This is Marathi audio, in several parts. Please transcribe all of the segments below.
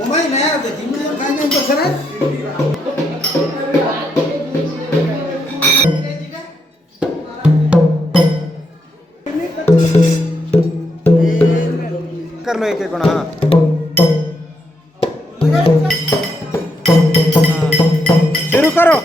उमाई नाही आता ती म्हणजे काय नाही बसर कर लो एक एक कोणा शुरू करो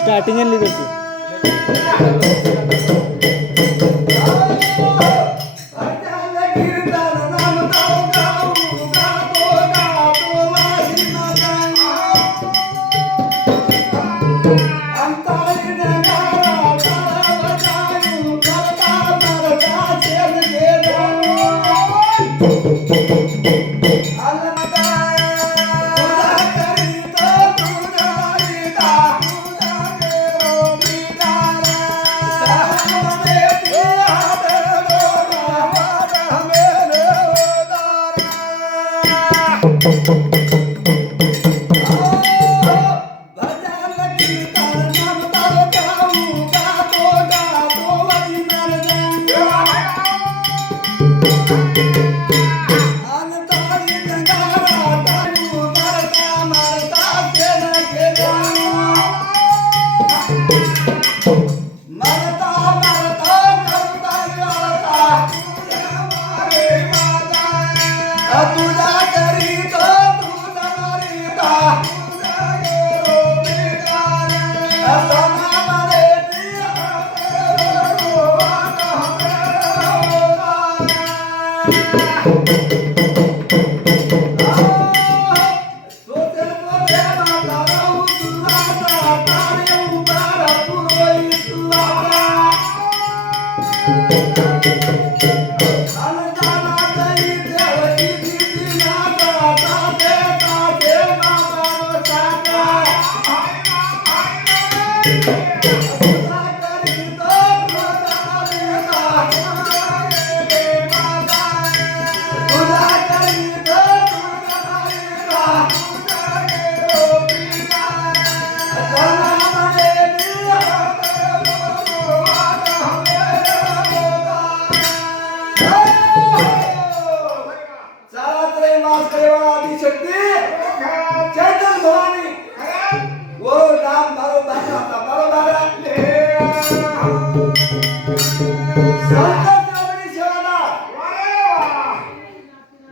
स्टार्टिंग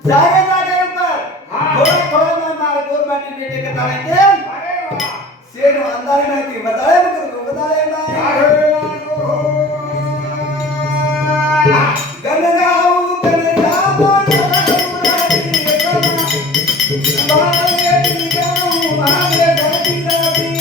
जागे जागे ऊपर थोड़ा थोड़ा मैं मार गोर बाटी बेटे के ताले के सेठ अंदर में थी बताए मत को बताए ना गंगाऊ गंगाऊ बाले गाऊ आगे धरती दादी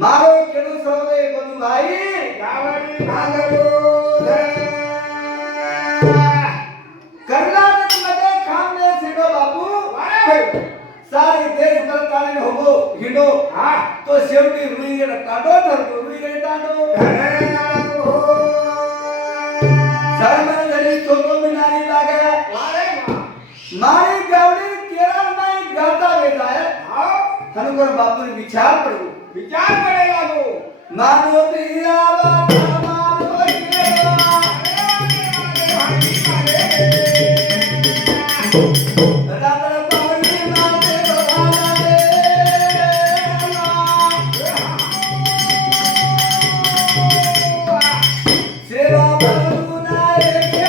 मारो केडू सोवे बोलू भाई गावडी भांगलो कर्नाटक मध्ये खामने सिडो बापू सारी देश भरताने होबो हिडो हा तो शेवटी रुईगड काढो ठरतो रुईगड काढो सरमन घरी सोनो मिनारी लागे मारी गावडी केरळ में गाता वेदाय हां हनुकर बापू ने विचार करू विचार करे लागो मानो दियावा मानो दियावा रातर पावनी माते भवाने सेवा बलुना एके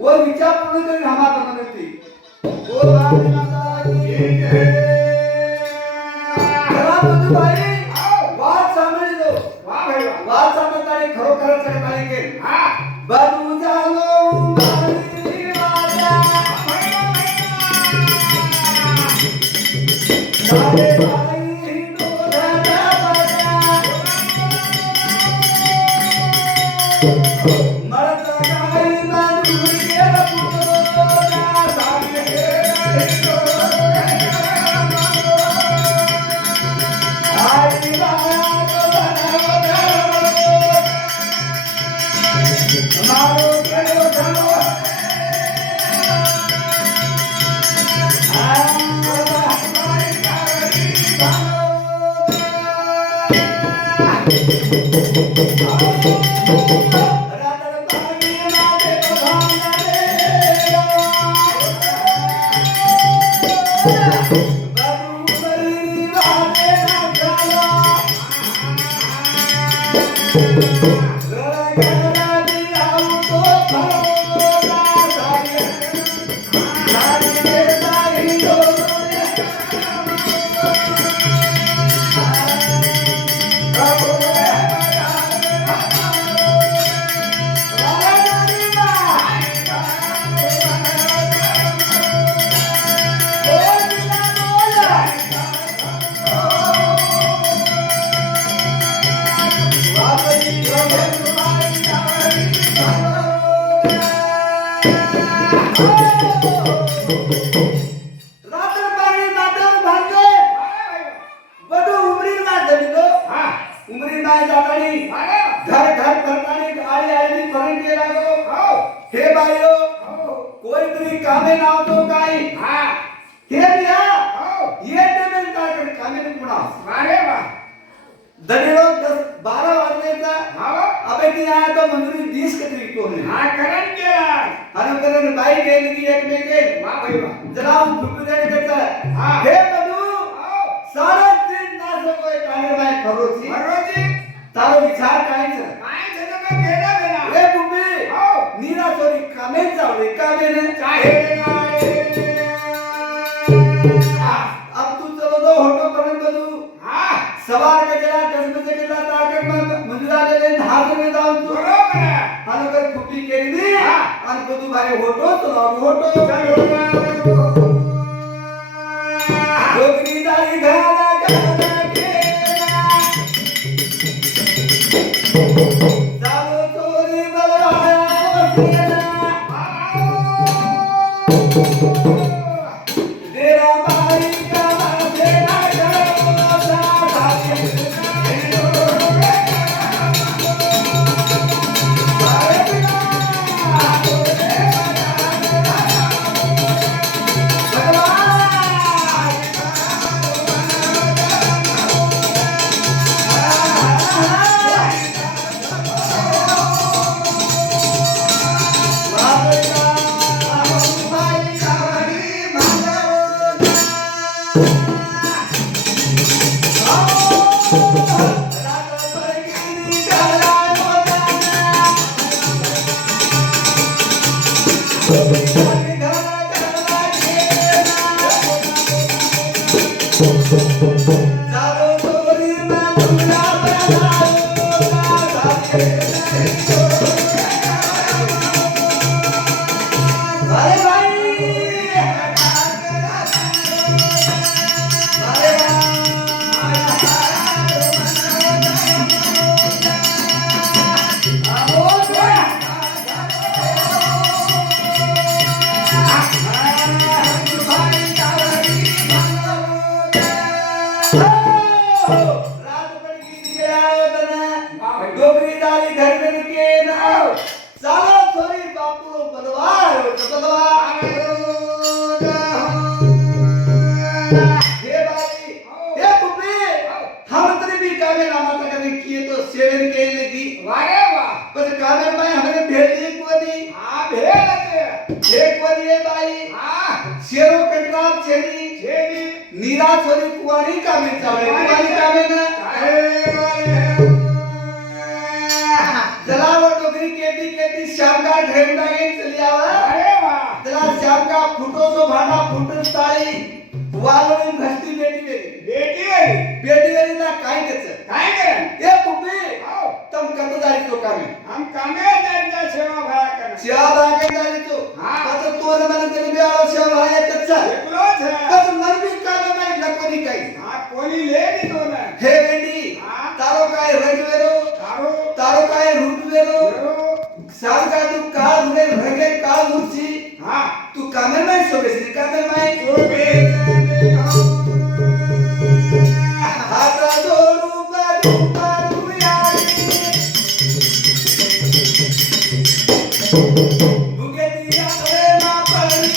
वो विचार पूर्ण करी हमारा मनती वो चला बंधुबाई वाद सांभाळी दो वाद सांभाळताना खरोखर सांभाळी के बदू झालो मारी वाजा सारे बाई डोळ्याला बघा मरत गाई ना दुर्गेला पुतोला सागे आई बाळा मारो केलो थांबो कामे नावतो काय हे बिया ये ते ताकड कामे पुणा अरे वा दरिरो 12 वाजलेचा अबे ती आया तो मंजुरी 20 कतरी को है हां करन के अरे करन बाई गेल की एक में के वाह भाई वाह जरा फुटू दे देता हे बदू 3.5 तास कोई काने बाई खरोची तारो विचार काय छ तो का केडा बेना ए बुबी नीरा चोरी कामे जावे कामे ने चाहे अब तू चलो दो होटो करन बदू हां सवार के जरा 10 बजे के ला ताकत में मंजुरा ले धार में जाऊं तू बरोबर है हालो कर फुपी केली और बदू भाई होटो तो होटो चलो डोकरी दाई घाला करना के जाओ तोरी बलवाया तेरा भाई का तेरा वालोळी घसती बेटी वेरीला काय त्याचं ए पुपी तम कत जाई तो सेवा भागे जाई तो कत तो न मन तेरे बेळो सेवा भागे कच्चा कत मन भी काम नाही लकोनी काही हे बेटी तारो काय रगवेरो तारो काय रुडवेरो सारगा तू काळ धुले रगे काळ धुची तू कामे नाही सोबेसी कामे नाही हात जोडू बाजू बाजू यारी बुके दिया रे मा परी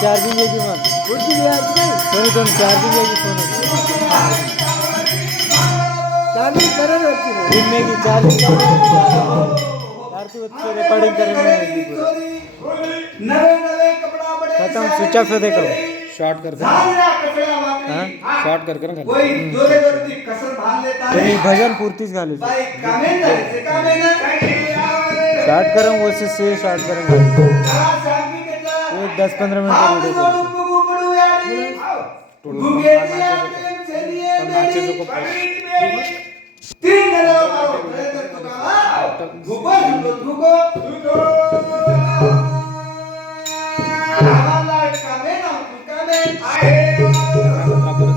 चार्जिंग यायची मग कोणी चार्जिंग यायची फोन चार्जिंग करत होती चार्जिंग रेकॉर्डिंग करेंगे खत्म स्विच ऑफ से देखो शॉर्ट कर शॉर्ट कर भजन पूर्तीच घालू शॉर्ट करें वो से शॉर्ट करेंगे 10-15 मिनट वीडियो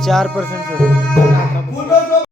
4%